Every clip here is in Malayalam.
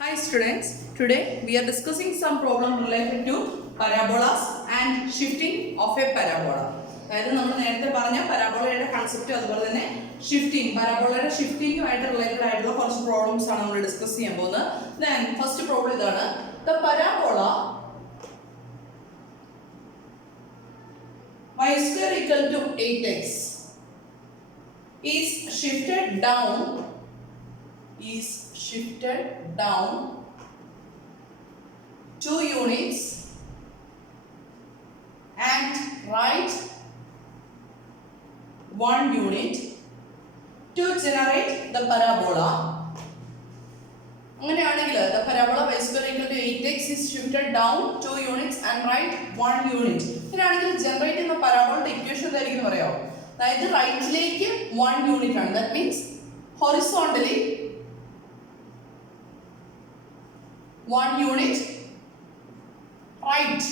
Hi students, today we are discussing some problem related to parabolas and shifting of a parabola. അതായത് നമ്മൾ നേരത്തെ പറഞ്ഞ പരാബോളയുടെ കൺസെപ്റ്റ് അതുപോലെ തന്നെ ഷിഫ്റ്റിംഗ് പരാബോളയുടെ ഷിഫ്റ്റിംഗുമായിട്ട് റിലേറ്റഡ് ആയിട്ടുള്ള കുറച്ച് പ്രോബ്ലംസ് ആണ് നമ്മൾ ഡിസ്കസ് ചെയ്യാൻ പോകുന്നത്. ദെൻ ഫസ്റ്റ് പ്രോബ്ലം ഇതാണ്. The parabola y square equal to 8x is shifted down 2 units and right 1 unit to generate the parabola. അങ്ങനെയാണെങ്കിൽ the parabola y square equal to 8x is shifted down 2 units and right 1 unit. അങ്ങനെയാണെങ്കിൽ ജനറേറ്റ് ചെയ്യുന്ന പരാബോളയുടെ ഇക്വേഷൻ എന്തായിരിക്കും പറയാമോ? അതായത് റൈറ്റിലേക്ക് 1 യൂണിറ്റ് ആണ്. That means horizontally 1 unit right,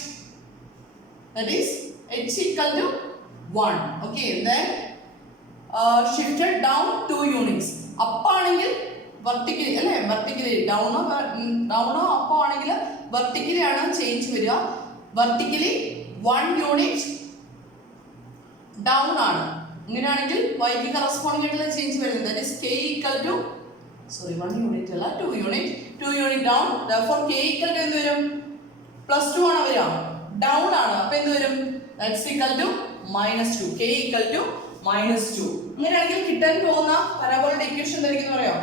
that is h equal to 1. Okay, then shifted down 2 units. up ആണെങ്കിൽ vertically അല്ലേ, vertically down up ആണെങ്കിൽ vertically ആണ് ചേഞ്ച് വരിക. vertically 1 unit down ആണ്. അങ്ങനെയാണെങ്കിൽ y ക്ക് കറസ്പോണ്ടിങ് ആയിട്ടുള്ള ചേഞ്ച് വരുന്നത് that is k equal to 1 unit അല്ല 2 unit down. therefore k equal to എന്ത് വരും? +2 ആണ് വരിക. ഡൗൺ ആണ്. അപ്പോൾ എന്ത് വരും? x equal to -2. k equal to -2. അങ്ങനെയാണെങ്കിൽ കിട്ടാൻ പോകുന്ന പരാബോളയുടെ ഇക്വേഷൻ എന്തായിരിക്കും പറയാം?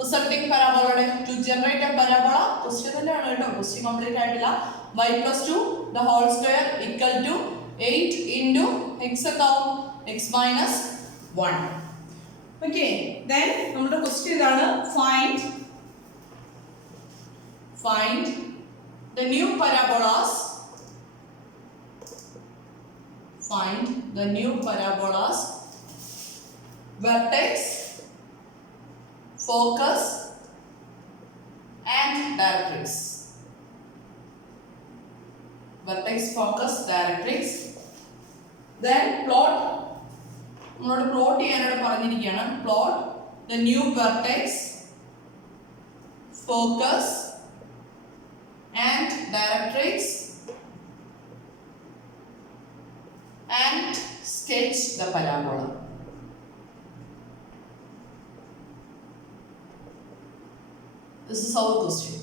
റിസൾട്ടിംഗ് പരാബോളയുടെ to generate a parabola question തന്നെയാണ് കേട്ടോ. ക്വസ്റ്റ്യൻ കംപ്ലീറ്റ് ആയിട്ടില്ല. y + 2 the whole square equal to 8 into x ആവും x - 1. Okay, then നമ്മുടെ ക്വസ്റ്റ്യൻ ഇതാണ്. Find the new parabolas. Find the new parabolas vertex, focus and directrix. Vertex, focus, directrix. Then plot. നമ്മളോട് പ്ലോട്ട് ചെയ്യാനായിട്ട് പറഞ്ഞിരിക്കുകയാണ്. Plot the new vertex, focus and directrix and sketch the parabola. This is our question.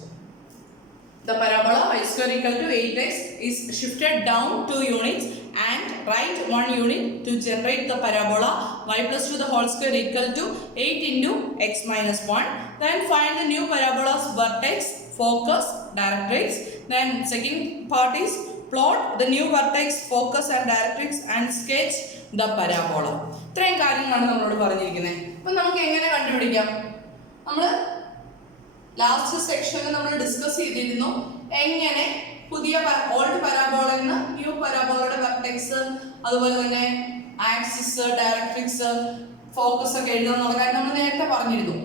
The parabola y square equal to 8x is shifted down 2 units and right 1 unit to generate the parabola y + 2 the whole square equal to 8 into x - 1. Then find the new parabola's vertex, focus, directrix. Then second part is plot the new vertex, focus and directrix and sketch the parabola. ഇത്രയും കാര്യങ്ങളാണ് നമ്മളോട് പറഞ്ഞിരിക്കുന്നത്. അപ്പം നമുക്ക് എങ്ങനെ കണ്ടുപിടിക്കാം? നമ്മൾ ലാസ്റ്റ് സെക്ഷനിൽ നമ്മൾ ഡിസ്കസ് ചെയ്തിരുന്നു എങ്ങനെ പുതിയ ഓൾഡ് പരാബോളയിൽ നിന്ന് ന്യൂ പരാബോളയുടെ വെർട്ടെക്സ് അതുപോലെ തന്നെ ആക്സിസ്, ഡയറക്ട്രിക്സ്, ഫോക്കസ് ഒക്കെ എഴുതാൻ എന്നുള്ള കാര്യം നമ്മൾ നേരത്തെ പറഞ്ഞിരുന്നു.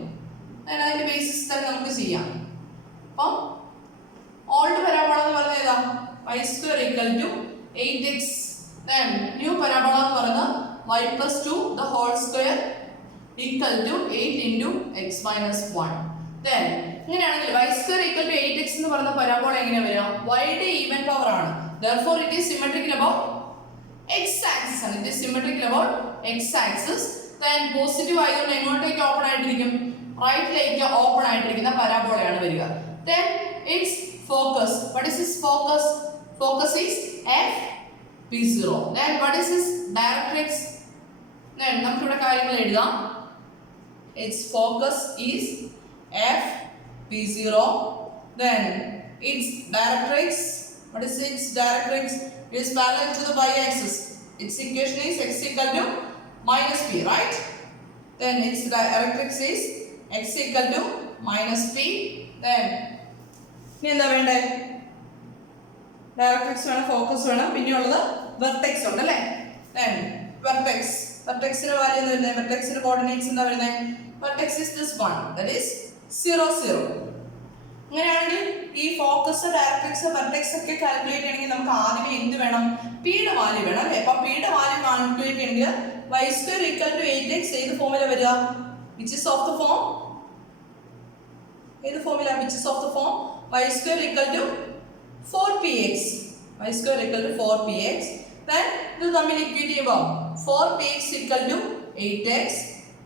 അതിന്റെ ബേസിസ് തന്നെ നമുക്ക് ചെയ്യാം. അപ്പം ഓൾഡ് പരാബോള എന്ന് പറയുന്നത് ഏതാ? y square equal to 8x. then new parabola എന്ന് പറയുന്നത് y + 2 the whole square equal to 8 into x - 1. then ഇങ്ങനെയാണെങ്കിൽ y square equal to 8x എന്ന് പറയുന്ന പരാബോള എങ്ങനെ വരിക? y യുടെ ഈവൻ പവർ ആണ്. therefore it is symmetrical about x axis ആണ്. it is symmetrical about x axis. then positive ആയതുകൊണ്ട് എങ്ങോട്ടേക്ക് ഓപ്പൺ ആയിട്ടിരിക്കും? റൈറ്റിലേക്ക് ഓപ്പൺ ആയിട്ടിരിക്കുന്ന പരാബോളയാണ് വരിക. then its focus, what is its focus? Focus is f p0. then what is its directrix? then നമുക്ക് ഇവിടെ കാര്യങ്ങൾ എഴുതാം. its focus is f p0. then its directrix, what is its directrix? It is parallel to the y axis. its equation is x equal to -p, right? then its directrix is x equal to -p. then ഇനി എന്താ വേണ്ടേ? ഡയറക്ട്രിക്സ് വേണം, ഫോക്കസ് വേണം, പിന്നെ ഉള്ളത് വെർട്ടെക്സ് ഉണ്ട് അല്ലേ? then വെർട്ടെക്സിന്റെ വാല്യൂ എന്താ വരുന്നത്? വെർട്ടെക്സിന്റെ കോർഡിനേറ്റ്സ് എന്താ വരുന്നത്? Vertex is this one, that is 0 0. അങ്ങനെയാണെങ്കിൽ ഈ ഫോക്കസ്, ഡയറക്ട്രിക്സ്, വെർട്ടെക്സ് ഒക്കെ കാൽക്കുലേറ്റ് ചെയ്യണമെങ്കിൽ നമുക്ക് ആദ്യമേ എന്ത് വേണം? p യുടെ വാല്യൂ വേണം അല്ലേ? അപ്പോൾ p യുടെ വാല്യൂ കാൽക്കുലേറ്റ് ചെയ്യണമെങ്കിൽ y square equal to 8x ഏത് ഫോമിലാണ് വരിക? which is of the form ഏത് ഫോമില? which is of the form y square equal to 4px. y square equal to 4px. Then ഇത് തമ്മിൽ ഇക്വേറ്റ് ചെയ്യുമ്പോൾ 4px equal to 8x.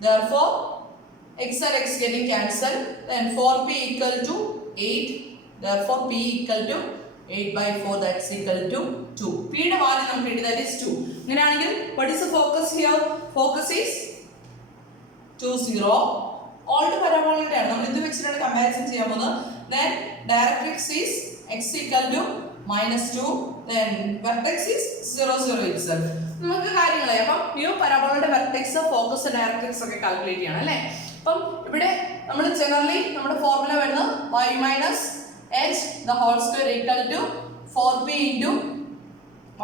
Therefore x and x getting cancelled. Then 4p equal to 8. Therefore p equal to 8 by 4, that's equal to 2. p യുടെ വാല്യൂ നമുക്ക് കിട്ടി, that is 2. അങ്ങനെയാണെങ്കിൽ what is the focus here? Focus is 2 0. Old പരാബോളയുടെ ആണ് നമ്മൾ ഇത് വെച്ചിട്ടാണ് കമ്പാരിസൺ ചെയ്യാൻ പോകുന്നത്. Then directrix is x equal to -2. Then vertex is 0 0 itself. നമുക്ക് കാര്യങ്ങളെ അപ്പം ന്യൂ പരാബോളയുടെ വെർട്ടെക്സ്, ഫോക്കസ്, ഡയറക്ട്രിക്സ് ഒക്കെ കാൽക്കുലേറ്റ് ചെയ്യണം അല്ലേ. അപ്പം ഇവിടെ നമ്മൾ ജനറലി നമ്മുടെ ഫോർമുല വരുന്നത് y minus h the whole square equal to 4p into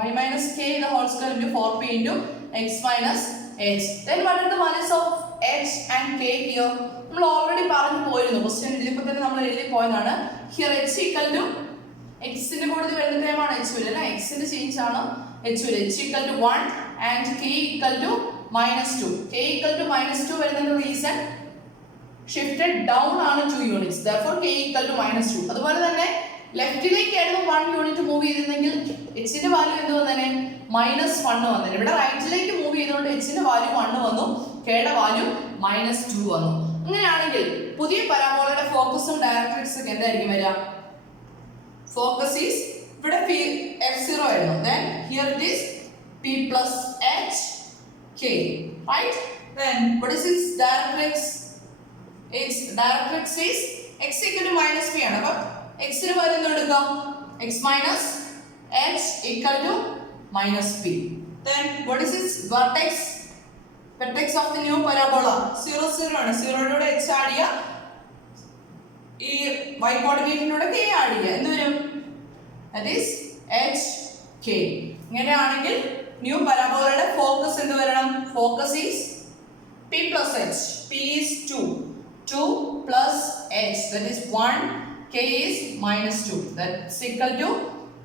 y minus k the whole square into 4p into x minus h. Then what are the values of h and k here? നമ്മൾ ഓൾറെഡി പറഞ്ഞു പോയിരുന്നു, ക്വസ്റ്റ്യൻ എഴുതിയപ്പോൾ തന്നെ നമ്മൾ എഴുതി പോയതാണ്. Here h equal to x ന്റെ കൂടെ വരുന്ന ടൈമാണ് h വരിക അല്ലേ. x ന്റെ ചേഞ്ച് ആണ് h വരിക. h equal to 1 and k equal to -2. k equal to -2 വരുന്നതിന്റെ റീസൺ ഷിഫ്റ്റഡ് ഡൗൺ ആണ് 2 units. therefore k equal to -2. അതുപോലെ തന്നെ ലെഫ്റ്റിലേക്ക് ആയിരുന്നു 1 യൂണിറ്റ് മൂവ് ചെയ്തിരുന്നെങ്കിൽ h ന്റെ വാല്യൂ എന്ത് വന്നേനെ? -1 വന്നേനെ. ഇവിടെ റൈറ്റിലേക്ക് മൂവ് ചെയ്തുകൊണ്ട് h ന്റെ വാല്യൂ 1 വന്നു, k യുടെ വാല്യൂ -2 വന്നു. അങ്ങനെയാണെങ്കിൽ പുതിയ പരാബോളയുടെ ഫോക്കസും ഡയറക്ട്രിക്സും ഒക്കെ എന്തായിരിക്കും വരിക? ഫോക്കസ് ഈസ് ഇവിടെ f0 ആയിരുന്നു. then here it is p plus h k, right? then what is its directrix? Its directrix is x equal to -p ആണ്. അപ്പോൾ x ന് പകരം എന്ത് എടുക്കാം? x minus h equal to -p. then what is its vertex? vertex of the new parabola 0 0 ആണ്. 0 യുടെ h ആഡ് ചെയ്യുക, ഈ y കോർഡിനേറ്റിനോട് k ആഡ് ചെയ്യുക, എന്ത് വരും? that is h k. ഇങ്ങനെയാണെങ്കിൽ ന്യൂ പരാബോളയുടെ ഫോക്കസ് എന്ത് വരണം? Focus is p plus h. p is 2 plus h, that is 1. k is -2, that's equal to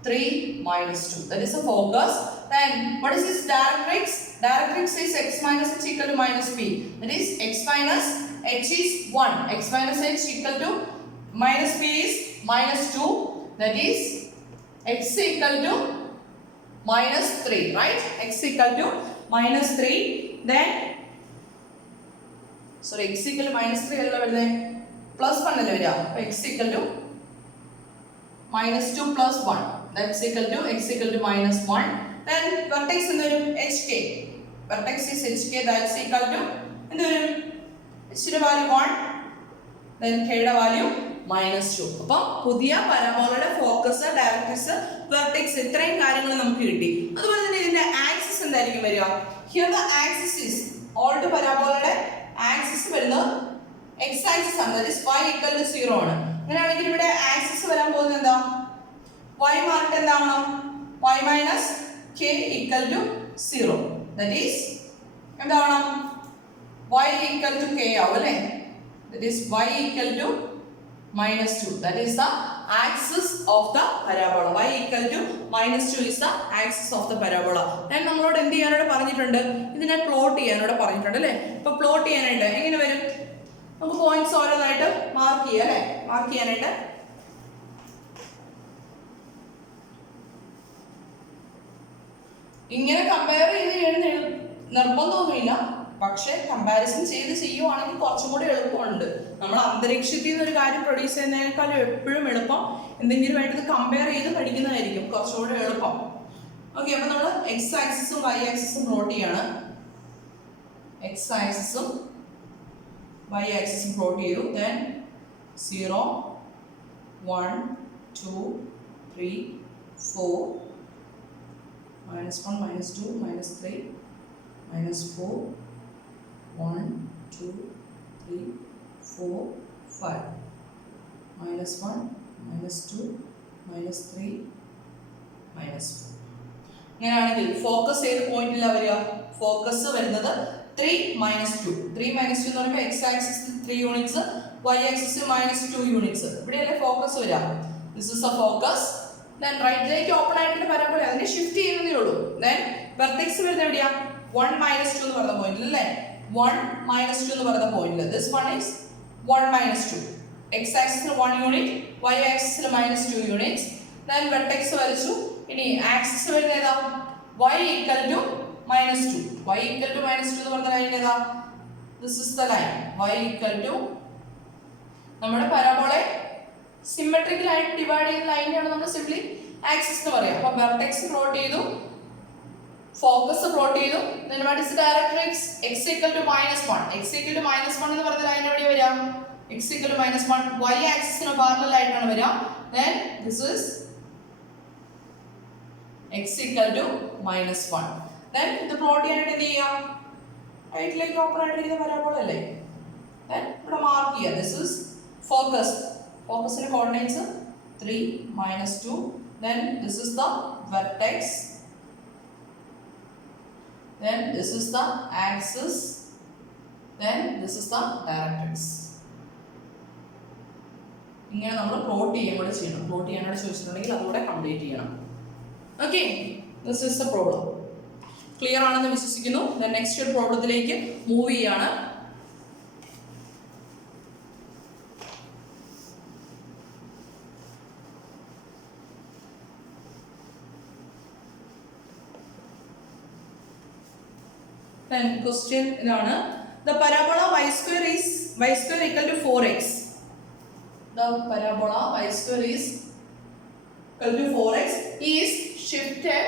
3 minus 2. That is the focus. Then what is this directrix? Directrix is x minus h equal to -p. That is x minus h is 1. x minus h equal to -p is -2. That is x equal to -3, right? x equal to -3. Then sorry, x equal to -3 അല്ല വരുന്നത്, +1 അല്ലേ വരിക. അപ്പോൾ x equal to -2 plus 1, that's equal to x equal to -1. then vertex എന്ത് വരും? hk. vertex is hk, that's equal to എന്ത് വരും? h യുടെ വാല്യൂ 1, then k യുടെ വാല്യൂ -2. അപ്പം പുതിയ പരാബോളയുടെ ഫോക്കസ്, ഡയറക്ട്രിക്സ്, വെർട്ടെക്സ് ഇത്രയും കാര്യങ്ങൾ നമുക്ക് കിട്ടി. അതുപോലെ തന്നെ ഇതിന്റെ ആക്സിസ് എന്തായിരിക്കും വരിക? Here the axis is old പരാബോളയുടെ ആക്സിസ് വരുന്നത് x ആക്സിസ് ആണ്, that is y equal to 0 ആണ്. അങ്ങനെയാണെങ്കിൽ ഇവിടെ ആക്സിസ് വരാൻ പോകുന്നത് എന്താ? y മാർക്ക് എന്താവണം? y minus k equal to 0, that is എന്താവണം? y equal to k ആവും അല്ലേ. that is y equal to -2, that is the axis of the parabola. y equal to -2 is the axis of the parabola. ഞാൻ നമ്മളോട് എന്ത് ചെയ്യാനോട് പറഞ്ഞിട്ടുണ്ട്? ഇതിനെ പ്ലോട്ട് ചെയ്യാനോട് പറഞ്ഞിട്ടുണ്ട് അല്ലേ. അപ്പോൾ പ്ലോട്ട് ചെയ്യാനായിട്ട് എങ്ങനെ വരും? നമുക്ക് പോയിന്റ്സ് ഓരോന്നായിട്ട് മാർക്ക് ചെയ്യാം അല്ലേ. മാർക്ക് ചെയ്യാനായിട്ട് ഇങ്ങനെ കമ്പയർ ചെയ്ത് എഴുതി നിർബന്ധമൊന്നുമില്ല, പക്ഷെ കമ്പാരിസൺ ചെയ്ത് ചെയ്യുവാണെങ്കിൽ കുറച്ചും കൂടി എളുപ്പമുണ്ട്. നമ്മൾ അന്തരീക്ഷത്തിൽ നിന്ന് ഒരു കാര്യം പ്രൊഡ്യൂസ് ചെയ്യുന്നതിനേക്കാളും എപ്പോഴും എളുപ്പം എന്തെങ്കിലും ആയിട്ട് കമ്പയർ ചെയ്ത് പഠിക്കുന്നതായിരിക്കും കുറച്ചുകൂടി എളുപ്പം. ഓക്കെ, അപ്പോൾ നമ്മൾ എക്സ് ആക്സിസും വൈ ആക്സിസും പ്ലോട്ട് ചെയ്യാണ്. എക്സ് ആക്സിസും y axis plot ചെയ്തു. then 0 1 2 3 4 -1 -2 -3 -4 1 2 3 4 5 -1 -2 -3 -4. ഇങ്ങനെയാണെങ്കിൽ ഫോക്കസ് ഏത് പോയിന്റിലാ വരിക? ഫോക്കസ് വരുന്നത് 3 -2. 3 -2 എന്ന് പറയുമ്പോൾ x ആക്സിസിൽ 3 യൂണിറ്റ്സ്, y ആക്സിസിൽ -2 യൂണിറ്റ്സ്. ഇവിടെയല്ലേ ഫോക്കസ് വരിക. This is A focus. Then റൈറ്റിലേക്ക് ഓപ്പൺ ആയിട്ട് പരാബോള അതിനെ ഷിഫ്റ്റ് ചെയ്യുന്നതേ ഉള്ളൂ. ദെൻ വെർട്ടെക്സ് വരുന്നത് എവിടെയാ? 1 -2 എന്ന് പറയുന്ന പോയിന്റിൽ അല്ലേ. 1 -2 എന്ന് പറയുന്ന പോയിന്റിൽ ദിസ് വൺ ഈസ് 1 -2. x ആക്സിസിൽ 1 യൂണിറ്റ്, y ആക്സിസിൽ -2 യൂണിറ്റ്സ്. then vertex വരച്ചു. ഇനി ആക്സിസ് വരുന്നത് ഏതാ? y equal to -2. y equal to -2 എന്ന് പറഞ്ഞ ലൈൻ ഏതാ? this is the line y equal to നമ്മുടെ പരാബോളയെ സിമെട്രിക്കൽ ആയിട്ട് ഡിവൈഡ് ചെയ്യുന്ന ലൈനെയാണ് നമ്മൾ സിംപ്ലി ആക്സിസ് എന്ന് പറയാം. അപ്പോൾ വെർട്ടെക്സ് പ്ലോട്ട് ചെയ്തു, ഫോക്കസ് പ്ലോട്ട് ചെയ്തു. then what is the directrix? x equal to -1. x equal to -1 എന്ന് പറഞ്ഞ ലൈൻ എവിടെ വരാം? x equal to -1 y ആക്സിസിന് പാരലൽ ആയിട്ടാണ് വരിക. then this is x equal to -1. then ഇത് പ്ലോട്ട് ചെയ്യാനായിട്ട് എന്ത് ചെയ്യാം? റൈറ്റിലേക്ക് ഓപ്പൺ ആയിട്ടിരിക്കുന്ന പരാബോള അല്ലേ? then ഇവിടെ മാർക്ക് ചെയ്യുക. this is focus. Focusന്റെ coordinates 3 -2. then this is the vertex. then this is the axis. then this is the directrix. ഇങ്ങനെ നമ്മൾ പ്ലോട്ട് ചെയ്യാൻ കൂടെ ചെയ്യണം. പ്ലോട്ട് ചെയ്യാനായിട്ട് ചോദിച്ചിട്ടുണ്ടെങ്കിൽ അതുകൂടെ കംപ്ലീറ്റ് ചെയ്യണം. Okay, this is the problem. Clear ആണെന്ന് വിശ്വസിക്കുന്നു. then നെക്സ്റ്റ് ഒരു പ്രോബ്ലത്തിലേക്ക് മൂവ് ചെയ്യാണ്. then question ഇതാണ്, the parabola y square equal to 4x. the parabola y square is equal to 4x is shifted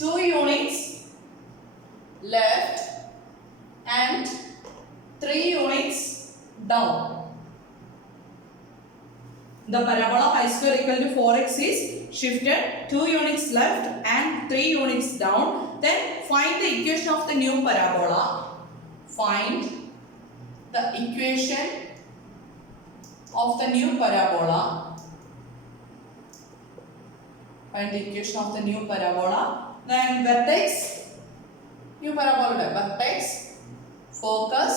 2 units left and 3 units down. The parabola y square equal to 4x is shifted 2 units left and 3 units down. Then find the equation of the new parabola. Find the equation of the new parabola. Find the equation of the new parabola. Then vertex, new parabola vertex, focus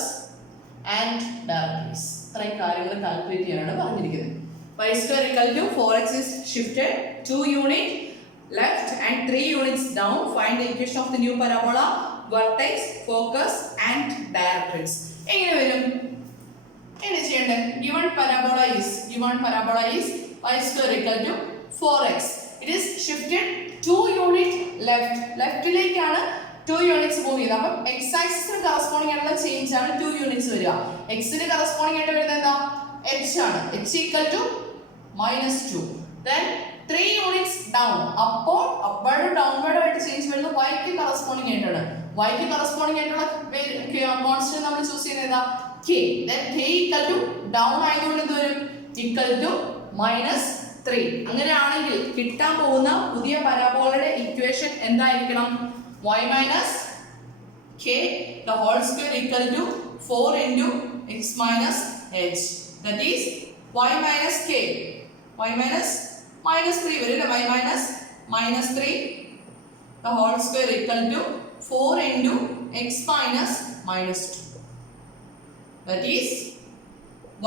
and directrix. ഇത്രയും കാര്യങ്ങൾ കാൽക്കുലേറ്റ് ചെയ്യാനാണ് പറഞ്ഞിരിക്കുന്നത്. y square equal to 4x is shifted 2 unit left and 3 units down. Find the equation of the new parabola, vertex, focus and directrix. എങ്ങനെ വരും? എങ്ങനെ ചെയ്യണ്ടേ? given parabola is y square equal to 4x. it is shifted 2 unit left. ലെഫ്റ്റിലേക്കാണ് 2 units move ചെയ്തത്. അപ്പം x ആക്സിസിന് കറസ്പോണ്ടിങ് ആയിട്ടുള്ള ചേഞ്ച് ആണ് 2 യൂണിറ്റ്സ് വരിക. x ന് കറസ്പോണ്ടിങ് ആയിട്ട് വരുന്നത് എന്താ? h ആണ്. h equal to -2. then 3 units down. അപ്പോൾ അപ്വേർഡ് ഡൗൺവേർഡ് ആയിട്ട് ചേഞ്ച് വരുന്നത് y ക്ക് കറസ്പോണ്ടിങ് ആയിട്ടാണ്. y ക്ക് കറസ്പോണ്ടിങ് ആയിട്ടുള്ള കോൺസ്റ്റന്റ് നമ്മൾ ചൂസ് ചെയ്യുന്നത് ഏതാ? k. then k equal to down ആയതുകൊണ്ട് എന്ത് വരും? equal to -3. അങ്ങനെയാണെങ്കിൽ കിട്ടാൻ പോകുന്ന പുതിയ പരാബോളയുടെ ഇക്വേഷൻ എന്തായിരിക്കണം? y minus k the whole square equal to 4 into x minus h. that is y minus k. y minus -3 വരും. y minus -3 the whole square equal to 4 into x minus -2. that is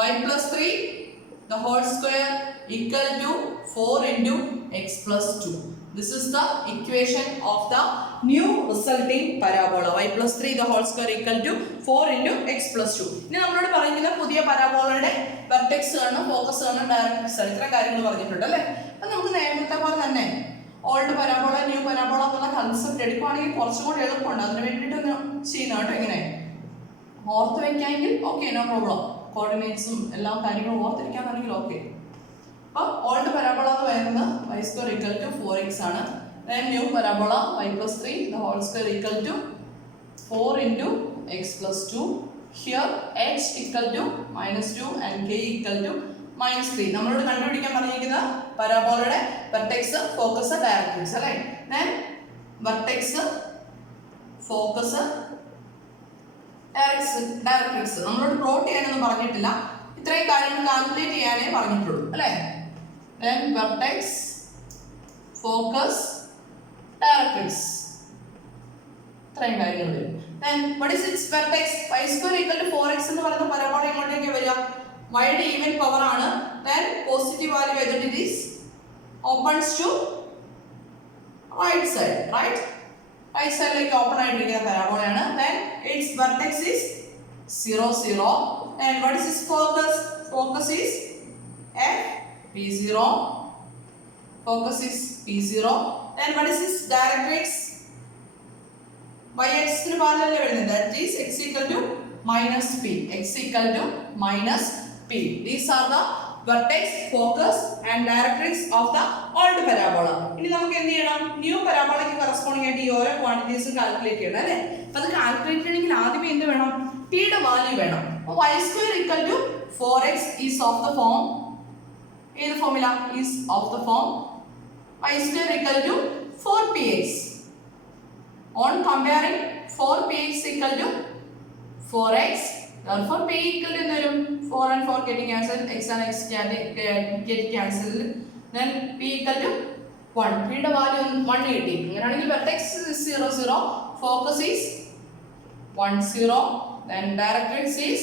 y plus 3 the whole square equal to 4 into x plus 2. This is the equation of the new resulting parabola. y plus 3 the whole square equal to 4 into x plus 2. ഇനി നമ്മളോട് പറയുന്ന പുതിയ പരാബോളയുടെ വെർട്ടെക്സ് ആണ്, ഫോക്കസ് ആണ്, ഡയറക്ട്രിക്സ് ആണ്. ഇത്ര കാര്യങ്ങൾ പറഞ്ഞിട്ടുണ്ട് അല്ലേ? അപ്പം നമുക്ക് നേരത്തെ പോലെ തന്നെ ഓൾഡ് പരാബോള ന്യൂ പരാബോള എന്നുള്ള കൺസെപ്റ്റ് എടുക്കുകയാണെങ്കിൽ കുറച്ചും കൂടി എളുപ്പമുണ്ട്. അതിന് വേണ്ടിയിട്ട് ഒന്ന് ചെയ്യുന്ന കേട്ടോ. ഇങ്ങനെ ഓർത്ത് വയ്ക്കാമെങ്കിൽ ഓക്കെ, നോ പ്രോബ്ലം. കോർഡിനേറ്റ്സും എല്ലാ കാര്യങ്ങളും ഓർത്തിരിക്കാന്നാണെങ്കിൽ ഓക്കെ. അപ്പോൾ ഓൾഡ് പരാബോള എന്ന് പറയുന്നത് y square equal to 4x ആണ്. then new parabola y plus 3 the whole square equal to 4 into x plus 2. here h equal to -2 and k equal to -3. നമ്മളോട് കണ്ടുപിടിക്കാൻ പറഞ്ഞിരിക്കുന്ന പരാബോളയുടെ വെർട്ടെക്സ്, ഫോക്കസ്, ഡയറക്ട്രിക്സ് അല്ലേ? then വെർട്ടെക്സ്, ഫോക്കസ്, ഡയറക്ട്രിക്സ് നമ്മളോട് പ്ലോട്ട് ചെയ്യാനൊന്നും പറഞ്ഞിട്ടില്ല. ഇത്രയും കാര്യങ്ങൾ കാൽക്കുലേറ്റ് ചെയ്യാനേ പറഞ്ഞിട്ടുള്ളൂ അല്ലേ? then vertex, focus, directrix. ഇത്രയും കാര്യങ്ങൾ വരും. then what is its vertex? y square equal to 4x എന്ന് പറയുന്ന പരാബോള എങ്ങോട്ടേക്ക് വരിക? y യുടെ ഈവൻ പവർ ആണ്. then പോസിറ്റീവ് വാല്യൂ ആയിട്ട് it is opens to right side, right സൈഡിലേക്ക് ഓപ്പൺ ആയിട്ടിരിക്കുന്ന പരാബോളയാണ്. then its vertex is 0 0 And what is this focus? Focus is f p0. Focus is p0. Then what is this directrix? Y-axis ന് പാരലൽ വരുന്നത്. That is x equal to minus p. X equal to minus p. These are the vertex, focus and directrix of the old parabola. ഇനി നമുക്ക് എന്ത് ചെയ്യണം? ന്യൂ പരാബോളയ്ക്ക് കറസ്പോണ്ടിങ് ആയിട്ട് ഈ ഓരോ ക്വാണ്ടിറ്റീസ് കാൽക്കുലേറ്റ് ചെയ്യണം അല്ലേ? അപ്പോൾ അത് കാൽക്കുലേറ്റ് ചെയ്യണമെങ്കിൽ ആദ്യമേ എന്ത് വേണം? t യുടെ വാല്യൂ വേണം. അപ്പോൾ y² equal to 4x is of the form. ഏത് formula? is of the form y² equal to 4px. On comparing 4px equal to 4x, therefore p equal to എന്ത് വരും? 4 and 4 getting cancelled, x and x get cancelled, then p equal to 1. p യുടെ വാല്യൂ 1 കിട്ടി. അങ്ങനെയാണെങ്കിൽ vertex is 0 0, focus is 1 0, then directrix is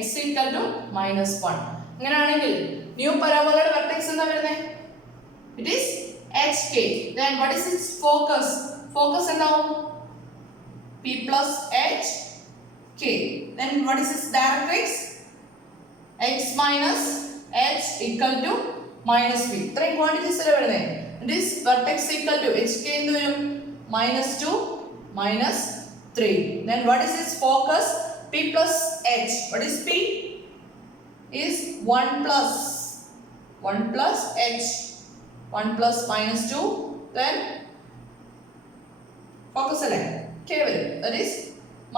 x equal to minus 1. അങ്ങനെയാണെങ്കിൽ ന്യൂ പരാബോളയുടെ vertex എന്താ വരുന്നത്? It is hk. Then what is its focus? Focus എന്താവും? p plus h k. Then what is its directrix? x minus h equal to minus p. ഇത്രയും ക്വാണ്ടിറ്റീസ് അല്ലേ വരുന്നത്? This vertex equal to hk എന്ത് വരും? minus 2 minus 3. Then what is its focus? p plus h. What is p? Is 1 plus h. 1 plus minus 2. Then focus അല്ലേ? k വരും. That is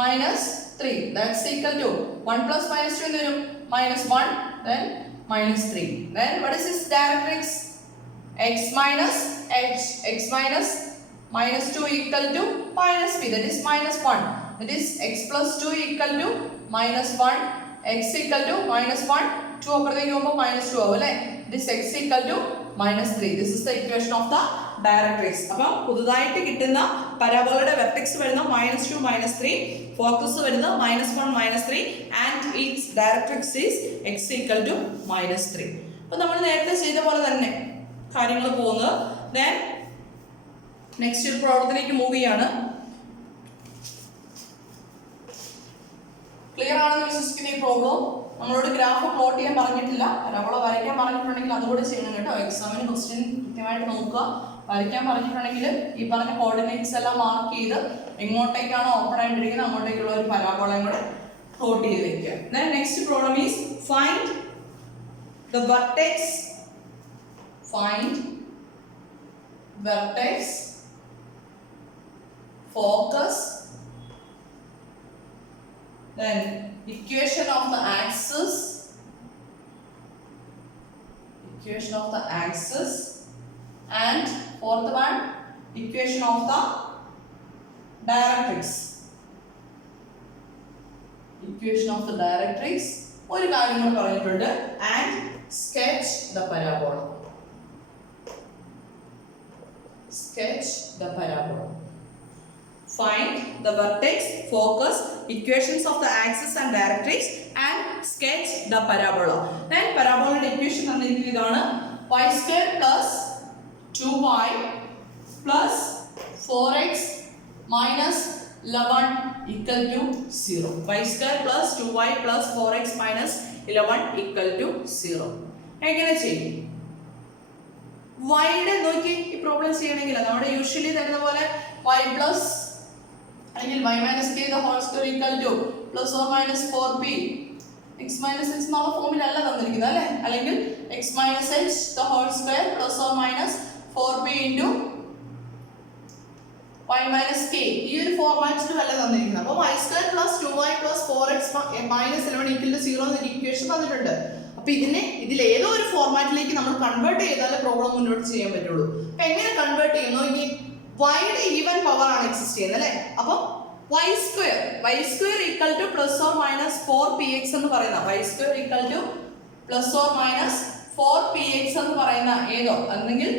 minus 3. That's equal to 1 plus minus 2 എന്ത് വരും? minus 1. Then minus 3. Then what is this directrix? x minus h. x minus minus 2 equal to minus p. That is minus 1. That is x plus 2 equal to minus 1. x equal to minus 1. 2 അപ്പുറത്തേക്ക് പോകുമ്പോൾ minus 2 ആവും അല്ലേ? This x equal to minus 3. This is the equation of the directrix. അപ്പോൾ പുതുതായിട്ട് കിട്ടുന്ന പരാബോളയുടെ വെർട്ടെക്സ് വരുന്ന -2 -3, ഫോക്കസ് വരുന്ന -1 -3 and its directrix is x equal to -3. അപ്പോൾ നമ്മൾ നേരത്തെ ചെയ്ത പോലെ തന്നെ കാര്യങ്ങൾ പോകുന്നത്. then നെക്സ്റ്റ് ഒരു പ്രോബ്ലത്തിലേക്ക് മൂവ് ചെയ്യാണ്. ക്ലിയർ ആണെന്ന് വിശ്വസിക്കുന്ന ഈ പ്രോബ്ലം നമ്മളോട് ഗ്രാഫ് പ്ലോട്ട് ചെയ്യാൻ പറഞ്ഞിട്ടില്ല, പരാബോള വരയ്ക്കാൻ പറഞ്ഞിട്ടുണ്ടെങ്കിൽ അതുകൂടെ ചെയ്യണം കേട്ടോ. എക്സാമിന് ക്വസ്റ്റ്യൻ കൃത്യമായിട്ട് നോക്കുക. വരയ്ക്കാൻ പറഞ്ഞിട്ടുണ്ടെങ്കിൽ ഈ പറഞ്ഞ കോർഡിനേറ്റ്സ് എല്ലാം മാർക്ക് ചെയ്ത് എങ്ങോട്ടേക്കാണോ ഓപ്പൺ ആയിട്ടിരിക്കുന്നത് അങ്ങോട്ടേക്കുള്ള ഒരു പരാബോളയും കൂടെ പ്ലോട്ട് ചെയ്ത് വെക്കുക. then next problem is find the vertex focus, then equation of the axis and fourth one equation of the directrix. ഒരു കാര്യം കൂടി പറഞ്ഞിട്ടുണ്ട്, and sketch the parabola. Find the vertex, focus, equations of the axis and directrix and sketch the parabola. Then parabola equation തന്നിരിക്കുന്നത് ഇതാണ്. y² plus 2y plus 4x minus 11 equal to 0. y² plus 2y plus 4x minus 11 equal to 0. എങ്ങനെ ചെയ്യും? y യുടെ നോക്കി ഈ പ്രോബ്ലം ചെയ്യണമെങ്കിൽ നമ്മുടെ യൂഷ്വലി തരുന്ന പോലെ y plus അല്ലെങ്കിൽ y minus k the whole square equal to plus or minus 4p x minus h എന്നുള്ള ഫോമിലല്ല തന്നിരിക്കുന്നത് അല്ലേ? അല്ലെങ്കിൽ x minus h the whole square plus or minus 4p into y minus k ഈ ഒരു ഫോർമാറ്റിലും അല്ല തന്നിരിക്കുന്നത്. അപ്പോൾ y² plus 2y plus 4x minus 11 equal to 0 എന്ന ഇക്വേഷൻ തന്നിട്ടുണ്ട്. അപ്പോൾ ഇതിൽ ഏതോ ഒരു ഫോർമാറ്റിലേക്ക് നമ്മൾ കൺവേർട്ട് ചെയ്താലേ പ്രോബ്ലം മുന്നോട്ട് ചെയ്യാൻ പറ്റുള്ളൂ. അപ്പോൾ എങ്ങനെ കൺവേർട്ട് ചെയ്യും നോക്കി. y യുടെ ഈവൻ പവർ ആണ് എക്സിസ്റ്റ് ചെയ്യുന്നത് അല്ലേ? അപ്പോൾ y² equal to plus or minus 4px എന്ന് പറയുന്ന y² equal to plus or minus 4px എന്ന് പറയുന്ന ഏതോ അല്ലെങ്കിൽ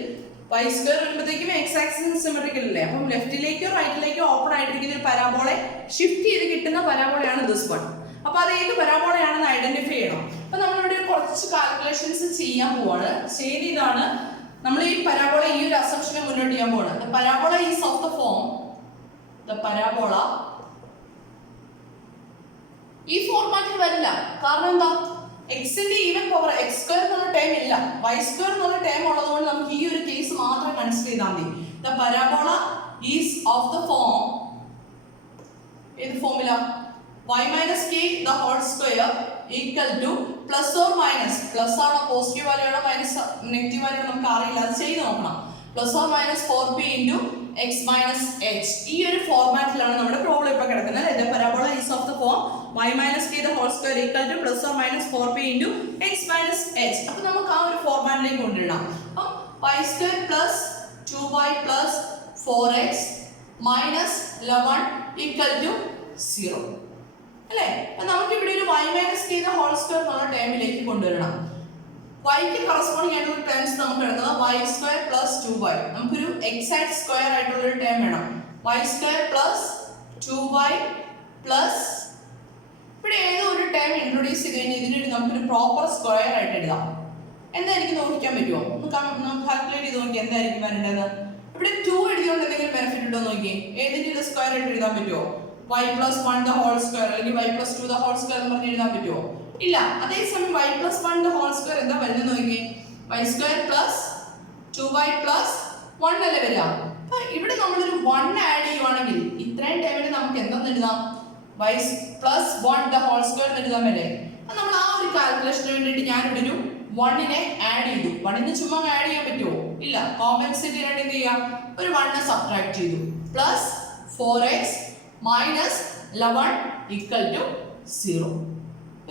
y² വരുമ്പോഴത്തേക്കും x ആക്സിസ് സിമെട്രിക്കൽ അല്ലേ? അപ്പം ലെഫ്റ്റിലേക്കോ റൈറ്റിലേക്കോ ഓപ്പൺ ആയിട്ടിരിക്കുന്ന ഒരു പരാബോളെ ഷിഫ്റ്റ് ചെയ്ത് കിട്ടുന്ന പരാബോളയാണ് ദിസ് വൺ. അപ്പോൾ അത് ഏത് പരാബോളയാണെന്ന് ഐഡന്റിഫൈ ചെയ്യണം. അപ്പോൾ നമ്മളിവിടെ കുറച്ച് കാൽക്കുലേഷൻസ് ചെയ്യാൻ പോവാണ്. ശരി, ഇതാണ് നമ്മൾ ഈ പരാബോള ഈ ഒരു അസംഷനെ മുന്നോട്ട് ചെയ്യാൻ പോവാണ്. The parabola is of the form ഈ ഫോർമാറ്റിൽ വരില്ല. കാരണം എന്താ? എക്സിന്റെ ഈവൻ പവർ എക്സ് സ്ക്വയർ എന്നുള്ള ടേം ഇല്ല, വൈ സ്ക്വയർ എന്നുള്ള ടേം ഉള്ളതുകൊണ്ട് നമുക്ക് ഈ ഒരു കേസ് മാത്രം കൺസിഡർ ചെയ്താൽ മതി. The parabola is of the form, ഏത് ഫോമില? y minus k the whole square equal to plus or minus, plus ആണോ പോസിറ്റീവ് വാല്യൂ ആണോ മൈനസ് നെഗറ്റീവ് വാല്യൂ ആണോ നമുക്ക് അറിയില്ല, അത് ചെയ്ത് നോക്കണം. Plus or minus 4p into x minus h. ഈ ഒരു ഫോർമാറ്റിലാണ് നമ്മുടെ പ്രോബ്ലം ഇപ്പോൾ കിടക്കുന്നത് അല്ലേ? The parabola is of the form y minus k the whole square equal to plus or minus 4p into x minus h. അപ്പോൾ നമുക്ക് ആ ഒരു ഫോർമാറ്റിലേക്ക് കൊണ്ടുവരണം. അപ്പം y square plus 2y plus 4x minus 11 equal to 0 അല്ലേ? അപ്പം നമുക്ക് ഇവിടെ ഒരു y minus k the whole square എന്നുള്ള ടേമിലേക്ക് കൊണ്ടുവരണം. yക്ക് കറസ്പോണ്ടിങ് ആയിട്ടുള്ള ടേംസ് നമുക്ക് എടുക്കുന്നത് y സ്ക്വയർ പ്ലസ് 2y. നമുക്കൊരു എക്സാക്ട് സ്ക്വയർ ആയിട്ടുള്ള ഒരു ടേം വേണം. y square plus 2y plus ഇവിടെ ഏതോ ഒരു ടേം ഇൻട്രൊഡ്യൂസ് ചെയ്ത് കഴിഞ്ഞാൽ ഇതിനൊരു നമുക്കൊരു പ്രോപ്പർ സ്ക്വയർ ആയിട്ട് എഴുതാം. എന്തായിരിക്കും നോക്കിക്കാൻ പറ്റുമോ? നമുക്ക് കാൽക്കുലേറ്റ് ചെയ്ത് നോക്കി എന്തായിരിക്കും വരേണ്ടത്. ഇവിടെ 2 എഴുതിയോണ്ട് എന്തെങ്കിലും ബെനിഫിറ്റ് ഉണ്ടോ നോക്കി. ഏതിന്റെ സ്ക്വയർ ആയിട്ട് എഴുതാൻ പറ്റുമോ? y plus 1 the whole square അല്ലെങ്കിൽ y plus 2 the whole square എന്ന് പറഞ്ഞ് എഴുതാൻ പറ്റുമോ? ഇല്ല. അതേസമയം y plus 1 the whole square എന്താ വരുന്നത് നോക്കി. y square plus 2y plus 1 അല്ലേ വരിക. അപ്പൊ ഇവിടെ നമ്മളൊരു 1 ആഡ് ചെയ്യുവാണെങ്കിൽ ഇത്രയും ടൈമിൽ നമുക്ക് എന്താന്ന് എഴുതാം? y plus 1 the whole square എന്ന് എഴുതാൻ പറ്റേ. അപ്പൊ നമ്മൾ ആ ഒരു കാൽക്കുലേഷന് വേണ്ടിയിട്ട് ഞാനിവിടെ ഒരു 1നെ ആഡ് ചെയ്തു. 1നെ ചുമ്മാ ആഡ് ചെയ്യാൻ പറ്റുമോ? ഇല്ല. കോമ്പൻസേറ്റ് ചെയ്യാനായിട്ട് എന്ത് ചെയ്യാം? ഒരു 1നെ സബ്ട്രാക്ട് ചെയ്തു. Plus 4x minus 11 equal to 0.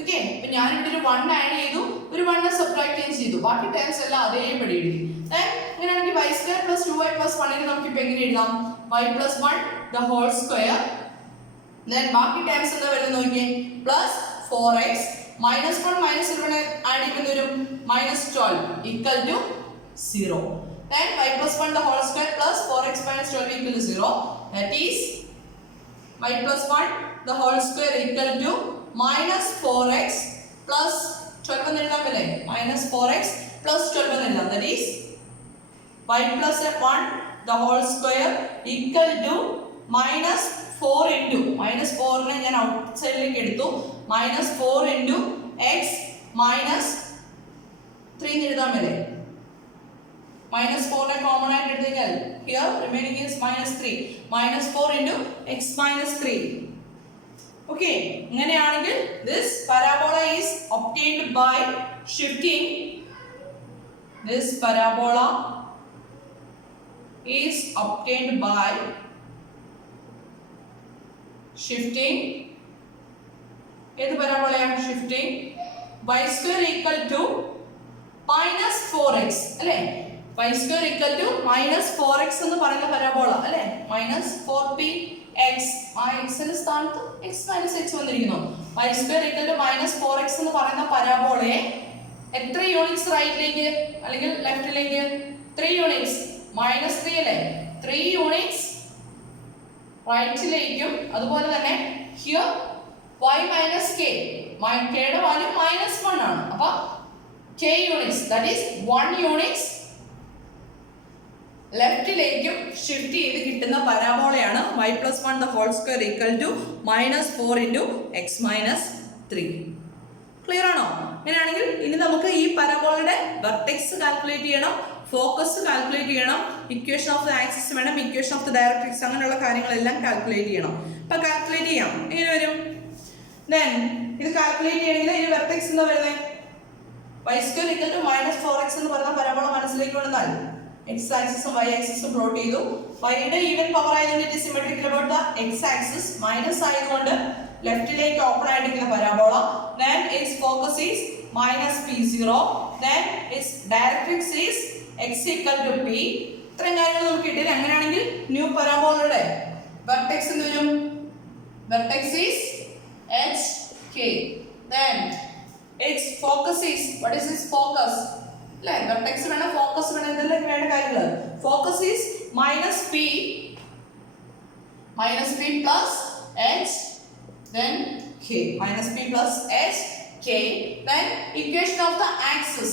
Okay, അപ്പൊ ഞാനിവിടെ ഒരു 1 ആഡ് ചെയ്തു, ഒരു 1നെ സബ്ട്രാക്ട് ചെയ്തു, ബാക്കി ടേംസ് എല്ലാം അതേപടി എഴുതി. അങ്ങനെയാണെങ്കിൽ y square plus 2y plus 1നെ നമുക്ക് ഇപ്പൊ എങ്ങനെ എഴുതാം? y plus 1 the whole square, ബാക്കി ടേംസ് എന്താ വരുന്നത് നോക്കിയേ. Plus 4x minus 1 minus 11 add ചെയ്യുമ്പോൾ വരും minus 12 equal to 0. Then y plus 1 the whole square plus 4x minus 12 equal to 0. That is y plus 1 the whole square equal to minus 4x plus 12 എന്ന് എഴുതാൻ പറ്റില്ലേ? minus 4x plus 12 എന്ന് എഴുതാം. That is y plus 1 the whole square equal to minus 4 into minus 4നെ ഞാൻ ഔട്ട് സൈഡിലേക്ക് എടുത്തു. minus 4 into x minus 3 എന്ന് എഴുതാൻ പറ്റില്ലേ? minus 4നെ കോമൺ ആയിട്ട് എടുത്തു കഴിഞ്ഞാൽ here remaining is minus 3. minus 4 into x minus 3. Okay, അങ്ങനെയാണെങ്കിൽ this parabola is obtained by shifting. This parabola is obtained by shifting. ഏത് പരാബോളയാണ്? shifting y square equal to minus 4x അല്ലേ? y square equal to minus 4x എന്ന് പറയുന്ന പരാബോള അല്ലേ? minus 4p x x ന്റെ സ്ഥാനത്ത് x minus h വന്നിരിക്കുന്നു. y square equal to minus 4x എന്ന് പറയുന്ന പരാബോളയെ എത്ര യൂണിറ്റ്സ് റൈറ്റിലേക്ക് അല്ലെങ്കിൽ ലെഫ്റ്റിലേക്ക്? 3 യൂണിറ്റ്സ്. minus 3 അല്ലേ? 3 യൂണിറ്റ്സ് റൈറ്റിലേക്കും അതുപോലെ തന്നെ here y minus k, k യുടെ വാല്യൂ minus 1 ആണ്. അപ്പോൾ k units, that is 1 units ലെഫ്റ്റിലേക്കും ഷിഫ്റ്റ് ചെയ്ത് കിട്ടുന്ന പരാബോളയാണ് y plus 1 the whole square equal to minus 4 into x minus 3. Clear ആണോ? അങ്ങനെയാണെങ്കിൽ ഇനി നമുക്ക് ഈ പരാബോളയുടെ വെർട്ടെക്സ് കാൽക്കുലേറ്റ് ചെയ്യണം, ഫോക്കസ് കാൽക്കുലേറ്റ് ചെയ്യണം, ഇക്വേഷൻ ഓഫ് ദ ആക്സിസ് വേണം, ഇക്വേഷൻ ഓഫ് ദ ഡയറക്ട്രിക്സ്, അങ്ങനെയുള്ള കാര്യങ്ങളെല്ലാം കാൽക്കുലേറ്റ് ചെയ്യണം. അപ്പോൾ കാൽക്കുലേറ്റ് ചെയ്യാം. എങ്ങനെ വരും? ദെൻ ഇത് കാൽക്കുലേറ്റ് ചെയ്യണമെങ്കിൽ ഇതിന് വെർട്ടെക്സ് എന്താ വരുന്നത്? y square equal to minus 4x എന്ന് പറയുന്ന പരാബോള മനസ്സിലേക്ക് കൊണ്ടുവന്നാൽ x ആക്സിസും y ആക്സിസും പ്ലോട്ട് ചെയ്തു. y യുടെ ഈവൻ പവർ ആയതുകൊണ്ട് it symmetrical about the x axis, minus ആയതുകൊണ്ട് ലെഫ്റ്റിലേക്ക് ഓപ്പൺ ആയിട്ടിരിക്കുന്ന parabola. then its focus is minus p0. then its directrix is x equal to p. ഇത്രയും കാര്യങ്ങൾ നമുക്ക് കിട്ടിയില്ല. അങ്ങനെയാണെങ്കിൽ ന്യൂ പരാബോളയുടെ വെർട്ടെക്സ് എന്ത് വരും? Vertex is hk. then its focus is, what is its focus? അല്ലേ? വെർട്ടെക്സ് വേണം, ഫോക്കസ് വേണം, ഇതെല്ലാം വേണ്ട കാര്യങ്ങൾ. Focus is minus P plus H then k, minus p plus h k. then equation of the axis,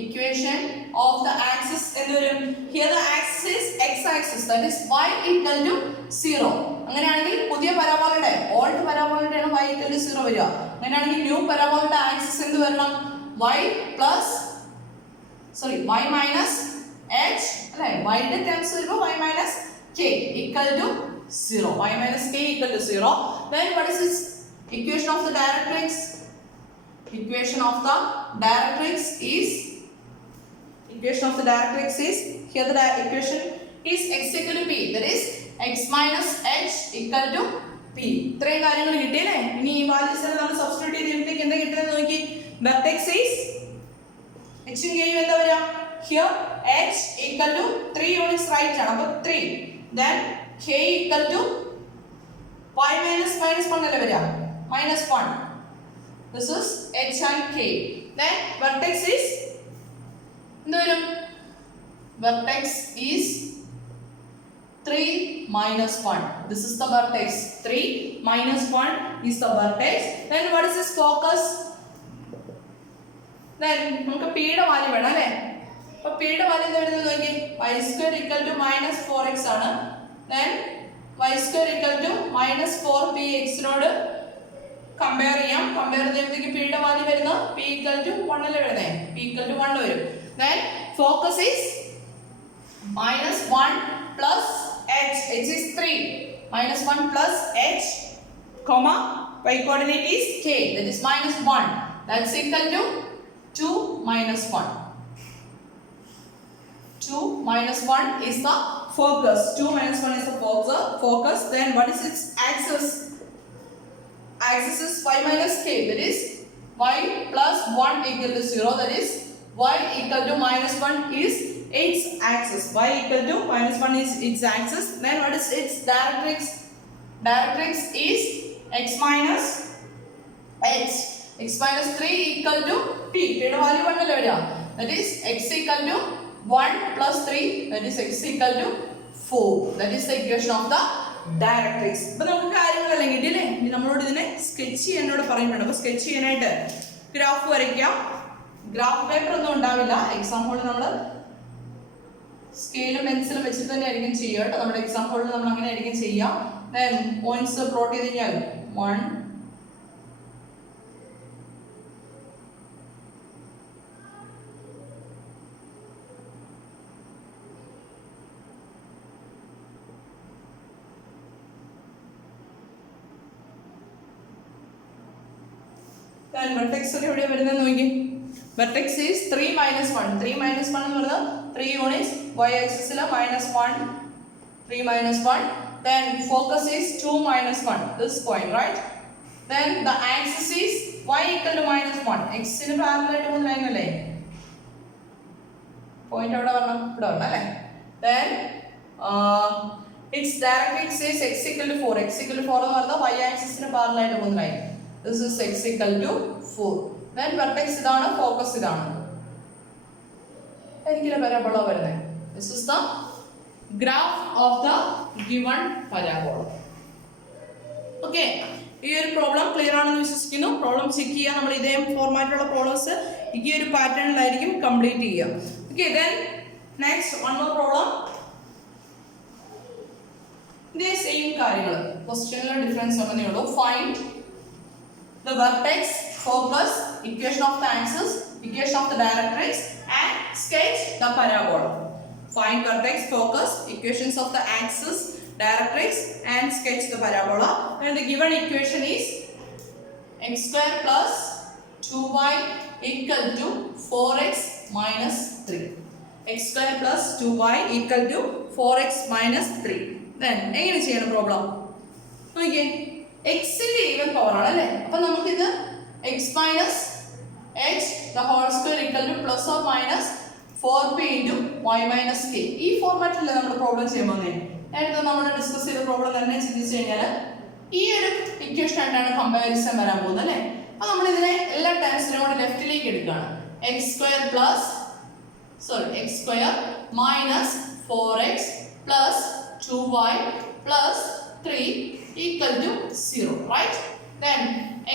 equation of the axis എന്ത് വരും? Here the axis is x-axis, that is y equal to 0. അങ്ങനെയാണെങ്കിൽ പുതിയ പരാബോളയുടെ ഓൾഡ് പരാബോളയുടെ ആണ് y equal to 0 വരിക. അങ്ങനെയാണെങ്കിൽ ന്യൂ പരാബോളയുടെ ആക്സിസ് എന്ത് വരണം? y minus h അല്ലേ? y ന്റെ ടേംസ് വരുമ്പോൾ y minus k equal to 0. y minus k equal to 0. Then what is this equation of the directrix? Equation of the directrix is here the equation is x equal to p, that is x minus h equal to p. ഇത്രയും കാര്യങ്ങൾ കിട്ടിയല്ലേ? ഇനി ഈ വാല്യൂസ് എല്ലാം നമ്മൾ സബ്സ്റ്റിറ്റ്യൂട്ട് ചെയ്തിട്ട് എന്താ കിട്ടുന്നത് നോക്കി. vertex is h ഉം k ഉം എന്താ വരിക? here h equal to 3 units right ആണ്. അപ്പോൾ 3. then k equal to y minus 1 അല്ലേ വരിക? -1. this is h and k. then vertex is എന്ത് വരും? vertex is 3 minus 1. this is the vertex. 3 minus 1 is the vertex. then what is this focus? then നമുക്ക് p യുടെ വാല്യൂ വേണം അല്ലേ? അപ്പോൾ p യുടെ വാല്യൂ എന്താ വരുന്നത് നോക്കി. y² equal to -4x ആണ്. then y² equal to -4px നോട് കമ്പയർ ചെയ്യാം. കമ്പയർ ചെയ്യുമ്പോഴത്തേക്ക് p യുടെ വാല്യൂ വരുന്നത് p equal to 1 അല്ലേ വരുന്നത്? p equal to 1 വരും. then focus is -1 plus h. h is 3. -1 plus h, comma y coordinate is k, that is -1. that's equal to 2 minus 1. 2 minus 1 is the focus. 2 minus 1 is the focus. Then what is its axis? Axis is y minus k, that is y plus 1 equal to 0, that is y equal to -1 is its axis. Y equal to -1 is its axis. Then what is its directrix? Directrix is x minus h. x minus 3 equal to p. p യുടെ വാല്യൂ 1 അല്ലേ വരിക? that is x equal to 1 plus 3, that is x equal to 4. that is the equation of the directrix. അപ്പോൾ നമുക്ക് കാര്യങ്ങളെല്ലാം കിട്ടിയില്ലേ? ഇനി നമ്മളോട് ഇതിനെ സ്കെച്ച് ചെയ്യാനോട് പറയുന്നുണ്ട്. അപ്പോൾ സ്കെച്ച് ചെയ്യാനായിട്ട് ഗ്രാഫ് വരയ്ക്കാം. ഗ്രാഫ് പേപ്പർ ഒന്നും ഉണ്ടാവില്ല. എക്സാം ഹോളിൽ നമ്മൾ സ്കെയിലും പെൻസിലും വെച്ചിട്ട് തന്നെ ആയിരിക്കും ചെയ്യുക കേട്ടോ. നമ്മുടെ എക്സാം ഹോളിൽ നമ്മൾ അങ്ങനെ ആയിരിക്കും ചെയ്യുക. ദെൻ പോയിന്റ്സ് പ്ലോട്ട് ചെയ്ത് കഴിഞ്ഞാൽ 1 vertex എവിടെ വരുന്നത് നോക്കി. vertex is 3 minus 1. 3 minus 1 എന്ന് പറയുന്നത് 3 units. y axis ൽ -1. 3 minus 1. then focus is 2 minus 1. this point, right? then the axis is y equal to -1. x ന് പാരലൽ ആയിട്ട് പോകുന്ന ലൈൻ അല്ലേ? പോയിന്റ് എവിടെ വരണം? ഇവിടെ വരണം അല്ലേ? then its directrix is x equal to 4. x equal to 4 എന്ന് പറയുന്നത് y axis ന് പാരലൽ ആയിട്ട് പോകുന്ന line. this is x equal to 4. then vertex ഇതാണ്, focus ഇതാണ്. എനിക്കൊരു പരാബോള വരുന്നത്. this is the graph of the given parabola. okay, ഈ ഒരു പ്രോബ്ലം ക്ലിയർ ആണെന്ന് വിശ്വസിക്കുന്നു. പ്രോബ്ലം ചെക്ക് ചെയ്യുക. നമ്മൾ ഇതേ ഫോർമാറ്റിലുള്ള പ്രോബ്ലംസ് ഈ ഒരു പാറ്റേണിലായിരിക്കും കംപ്ലീറ്റ് ചെയ്യുക. okay, then next one more problem. ഇതേ സെയിം കാര്യങ്ങൾ ക്വസ്റ്റ്യനിലെ ഡിഫറൻസ് ഉണ്ടെന്നേ ഉള്ളൂ. Find the vertex, focus, equation of the axis, equation of the directrix, and sketch the parabola. Find vertex, focus, equations of the axis, directrix, and sketch the parabola. And the given equation is x square plus 2y equal to 4x minus 3. x square plus 2y equal to 4x minus 3. Then എങ്ങനെ ചെയ്യണം പ്രോബ്ലം നോക്കിയേ. x ന്റെ ഈവൻ പവർ ആണ് അല്ലേ? അപ്പോൾ നമുക്ക് ഇത് x minus h the whole square equal to plus or minus 4p into y minus k. ഈ ഫോർമാറ്റിൽ നമ്മൾ പ്രോബ്ലം ചെയ്യാൻ പോകുന്നത്. നേരത്തെ നമ്മൾ ഡിസ്കസ് ചെയ്ത പ്രോബ്ലം തന്നെ ചിന്തിച്ചു കഴിഞ്ഞാൽ ഈ ഒരു ഇക്വേഷൻ ആയിട്ടാണ് കമ്പാരിസൺ വരാൻ പോകുന്നത് അല്ലേ? അപ്പോൾ നമ്മൾ ഇതിനെ എല്ലാ ടേംസിനും കൂടി ലെഫ്റ്റിലേക്ക് എടുക്കുകയാണ്. x square minus 4x plus 2y plus 3 equal to 0, right? Then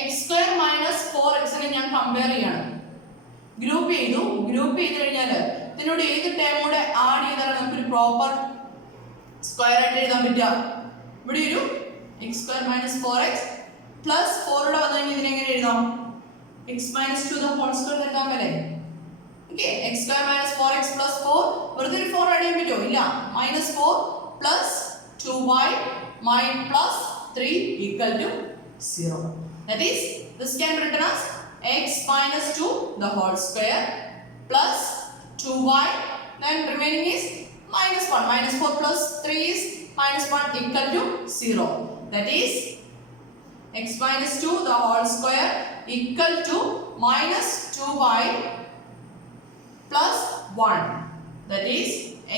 x square minus 4x നെ ഞാൻ കമ്പയർ ചെയ്യാണ്. ഗ്രൂപ്പ് ചെയ്ത് കഴിഞ്ഞാൽ ഇതിനോട് ഏത് ടേം കൂടെ ആഡ് ചെയ്താലാണ് നമുക്കൊരു പ്രോപ്പർ സ്ക്വയർ ആയിട്ട് എഴുതാൻ പറ്റുക? ഇവിടെ ഒരു X square minus 4x plus 4 ഇവിടെ വന്നു കഴിഞ്ഞാൽ ഇതിനെങ്ങനെ എഴുതാം? X minus 2 the whole square എഴുതാൻ പറ്റേ? Okay, x square minus 4x plus 4 വെറുതെ ഒരു 4 ആഡ് ചെയ്യാൻ പറ്റുമോ? ഇല്ല. Minus 4 plus 2y plus 3 equal to 0. That is, this can be written as x minus 2 the whole square plus 2y, then remaining is minus 1. Minus 4 plus 3 is minus 1 equal to 0. That is, x minus 2 the whole square equal to minus 2y plus 1. That is,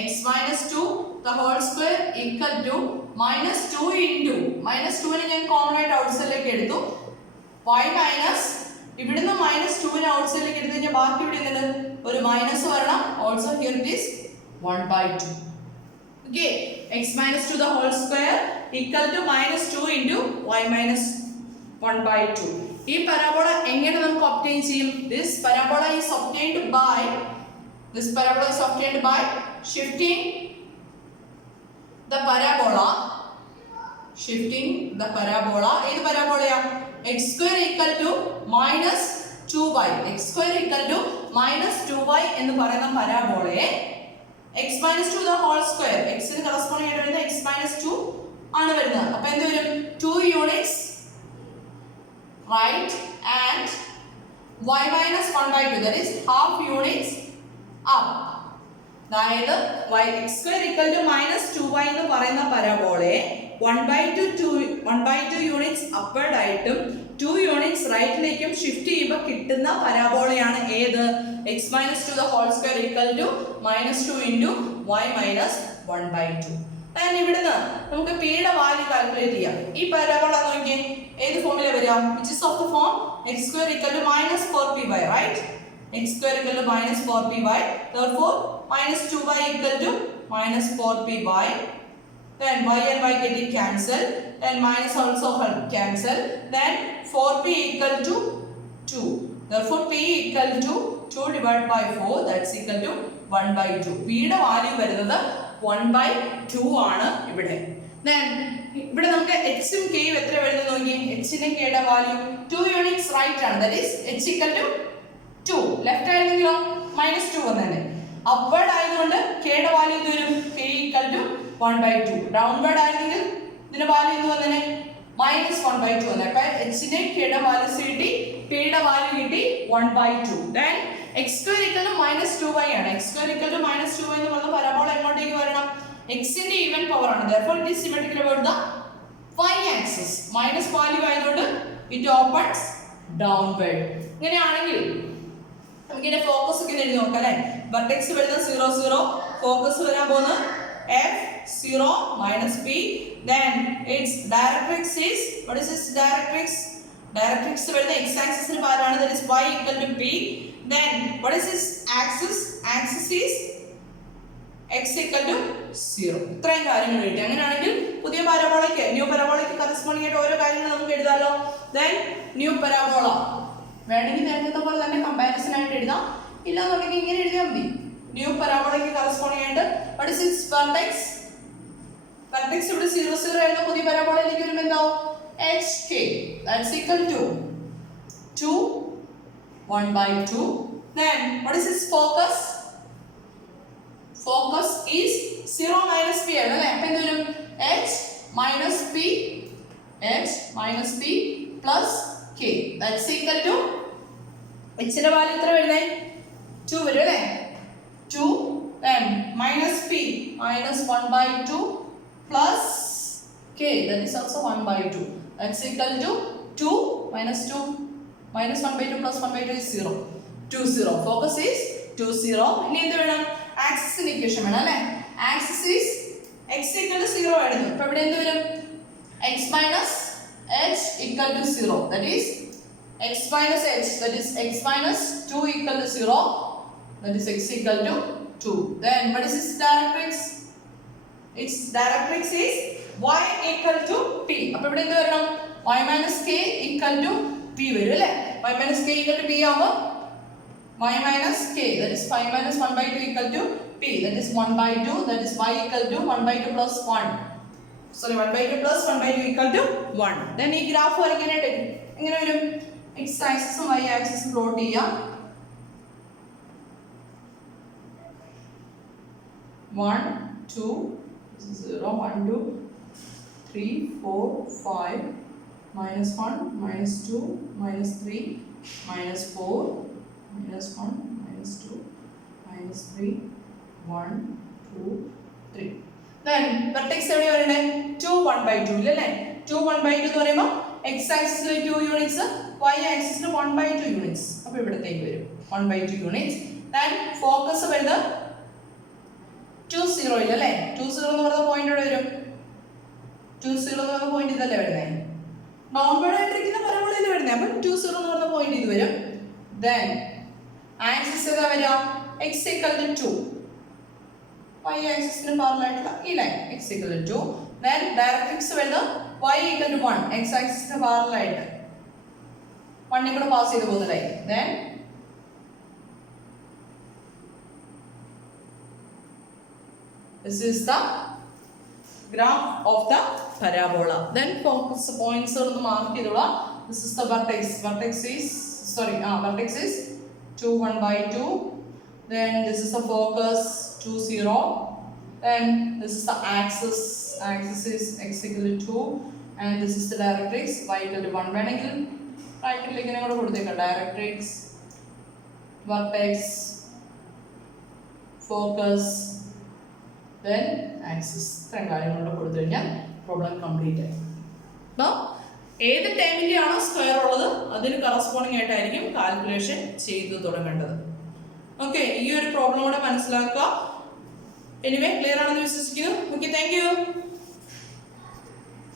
x minus 2 the whole square equal to minus 2 into minus 2 നെ ഞാൻ കോമൺ ആയിട്ട് ഔട്ട്സൈഡിലേക്ക് എടുത്തു. y മൈനസ് ഇവിടുന്ന് മൈനസ് 2 നെ ഔട്ട്സൈഡിലേക്ക് എടുത്തു കഴിഞ്ഞാൽ ബാക്കി ഇവിടെ എന്താണ്? ഒരു മൈനസ് വരണം. Also here it is 1/2. Okay, x minus 2 the whole square equal to minus 2 into y minus 1/2. ഈ പരാബോള എങ്ങനെ നമുക്ക് ഒബ്റ്റെയിൻ ചെയ്യും? This parabola is obtained by shifting the parabola ഏത് പരാബോളയാ? x square equal to minus 2y minus 2y എന്ന് പറയുന്ന പരാബോളയെ x minus 2 the whole square x ന് കറസ്പോണ്ടിങ് ആയിട്ട് വരുന്ന x minus 2 ആണ് വരുന്നത്. അപ്പോൾ എന്ത് വരും? 2 units right and y minus 1/2, that is half units up. അതായത് x square equal to minus 2y എന്ന് പറയുന്ന പരാബോളയെ 1/2 യൂണിറ്റ്സ് അപ്വേർഡ് ആയിട്ടും 2 യൂണിറ്റ്സ് റൈറ്റിലേക്കും ഷിഫ്റ്റ് ചെയ്യുമ്പോൾ കിട്ടുന്ന പരാബോളയാണ് ഏത്? x minus 2 the whole square equal to minus 2 into y minus 1/2. then ഇവിടുന്ന് നമുക്ക് p യുടെ വാല്യൂ കാൽക്കുലേറ്റ് ചെയ്യാം. ഈ പരാബോള നോക്കിയേ ഏത് ഫോമിലെ വരിക? which is of the form x square equal to minus 4py, right? x square equal to minus 4py, therefore minus 2y equal to minus 4py, then y and y getting cancelled, then minus also cancel, then 4p equal to 2, therefore p equal to 2 divided by 4, that's equal to 1/2. p യുടെ വാല്യൂ വരുന്നത് 1/2 ആണ് ഇവിടെ. then ഇവിടെ നമുക്ക് h ഉം k ഉം എത്ര വരുന്നത് നോക്കി? h ന്റെ k യുടെ വാല്യൂ 2 യൂണിറ്റ്സ് റൈറ്റ് ആണ്, that is h equal to 2. Left ആയിരുന്നെങ്കിലോ minus 2 വന്നേനെ. അപ്വേർഡ് ആയതുകൊണ്ട് k യുടെ വാല്യൂ എന്ത് വരും? k equal to 1/2. ഡൗൺവേർഡ് ആയിരുന്നെങ്കിൽ ഇതിന്റെ വാല്യൂ എന്ത് വന്നേനെ? minus 1/2 വന്നേ. അപ്പോൾ h ന്റെ k യുടെ വാല്യൂസ് കിട്ടി, p യുടെ വാല്യൂ കിട്ടി 1/2. then x square equal to minus 2y ആണ്. x square equal to minus 2y എന്ന് പറഞ്ഞ പരാബോള എങ്ങോട്ടേക്ക് വരണം? x ന്റെ ഈവൻ പവർ ആണ്, therefore it is symmetrical about the y axis. Minus value ആയതുകൊണ്ട് it opens downward. ഇങ്ങനെയാണെങ്കിൽ നമുക്ക് ഇതിന്റെ ഫോക്കസ് ഒക്കെ എഴുതി നോക്കാം അല്ലേ? വെർട്ടെക്സ് വരുന്നത് 0 0, ഫോക്കസ് വരാൻ പോകുന്നത് f0 minus p, then its directrix is, what is its directrix? Directrix വരുന്ന x axis ന് പകരമാണ്, that is y equal to p. then what is its axis? Axis is x equal to 0. ഇത്രയും കാര്യങ്ങൾ കിട്ടി. അങ്ങനെയാണെങ്കിൽ പുതിയ പരാബോളയ്ക്ക് ന്യൂ പരാബോളയ്ക്ക് കറസ്പോണ്ടിങ് ആയിട്ട് ഓരോ കാര്യങ്ങൾ നമുക്ക് എഴുതാമല്ലോ. then ന്യൂ പരാബോള വേണമെങ്കിൽ നേരത്തെ പോലെ തന്നെ കമ്പാരിസൺ ആയിട്ട് എഴുതാം, ഇല്ലാന്നുണ്ടെങ്കിൽ ഇങ്ങനെ എഴുതിയാൽ മതി. ന്യൂ പരാബോളയ്ക്ക് കറസ്പോണ്ടിങ് ആയിട്ട് what is its vertex? vertex ഇവിടെ 0 0 ആയിരുന്ന പുതിയ പരാബോളയിലേക്ക് വരുമ്പോൾ എന്താവും? hk, that's equal to 2 1/2. then what is its focus? Focus is 0 minus p ആണ് അല്ലേ? അപ്പോൾ എന്ത് വരും? h minus p plus k, that's equal to h ന്റെ വാല്യൂ എത്ര വരുന്നേ? 2 വരും അല്ലേ? 2, then minus p minus 1/2 plus k, that is also 1/2, that's equal to 2 minus 2 minus 1/2 plus 1/2 is 0. 2 0. Focus is 2 0. ഇനി എന്ത് വേണം? ആക്സിസിന്റെ ഇക്വേഷൻ വേണം അല്ലേ? Axis is x equal to 0 ആയിരുന്നു. അപ്പോൾ ഇവിടെ എന്ത് വരും? x minus h equal to 0, that is x minus h, that is x minus 2 equal to 0, that is x equal to 2. then what is its directrix? Its directrix is y equal to p. അപ്പോൾ ഇവിടെ എന്ത് വരണം? y minus k equal to p വരും അല്ലേ? y minus k equal to p ആവുമ്പോൾ y minus k, that is 5 minus 1 by 2 equal to p, that is 1 by 2, that is y equal to 1 by 2 plus 1. Sorry, 1 by 2 plus 1 by 2 equal to 1. Then ഈ ഗ്രാഫ് വരയ്ക്കാനായിട്ട് എങ്ങനെ വരും? x ആക്സിസും y ആക്സിസും പ്ലോട്ട് ചെയ്യാം. 1 2 0 1 2 3 4 5 minus 1 minus 2 minus 3 minus 4 minus 1 minus 2 minus 3 1 2 3. Then vertex എവിടെ വരണ്ടേ? 2 1 by 2 ഇല്ലല്ലേ? 2 1 by 2 എന്ന് പറയുമ്പോൾ x ആക്സിസിൽ 2 യൂണിറ്റ്സ്, y ആക്സിസിൽ 1 by 2 യൂണിറ്റ്സ്. അപ്പോൾ ഇവിടത്തേക്ക് വരും 1 by 2 യൂണിറ്റ്സ്. Then ഫോക്കസ് വരുന്നത് 2 0 ഇല്ലല്ലേ? 2 0 എന്ന് പറയുന്ന പോയിന്റ് എവിടെ വരും? 2 0 എന്ന് പറയുന്ന പോയിന്റ് ഇതല്ലേ വരുന്നത്? ഡൗൺവേർഡ് ആയിട്ടിരിക്കുന്ന പരബോളയിൽ വരുന്നത്. അപ്പോൾ 2 0 എന്ന് പറയുന്ന പോയിന്റ് ഇത് വരും. Then ആക്സിസ് ഏതാ വരിക? x equal to 2. y ആക്സിസിന് പാരലൽ ആയിട്ടുള്ള ഈ line x equal to 2. Then directrix വരുന്നത് y equal to 1. x ആക്സിസിന് പാരലൽ ആയിട്ട് 1 കൂടെ പാസ് ചെയ്ത് പോകുന്ന line. Then this is the graph of the parabola. Then focus points on the mark ചെയ്തോളാം. This is the vertex. Vertex is 2 1 by 2. Then this is the focus 2 0. Then this is the axis. Axis is x equal to 2. And this is the directrix. Y equal to 1. വേണമെങ്കിൽ റൈറ്റിലേക്ക് ഇങ്ങനെ കൂടെ കൊടുത്തേക്കാം. Directrix, vertex, focus, then axis. ഇത്രയും കാര്യങ്ങളോട് കൊടുത്തു കഴിഞ്ഞാൽ പ്രോബ്ലം കംപ്ലീറ്റ് ആയി. അപ്പോൾ ഏത് ടൈമിൻ്റെയാണോ സ്ക്വയർ ഉള്ളത് അതിന് കറസ്പോണ്ടിങ് ആയിട്ടായിരിക്കും കാൽക്കുലേഷൻ ചെയ്തു തുടങ്ങേണ്ടത്. ഓക്കെ, ഈ ഒരു പ്രോബ്ലം കൂടെ മനസ്സിലാക്കുക. എനിവേ ക്ലിയർ ആണെന്ന് വിശ്വസിക്കുന്നു. Okay, thank you.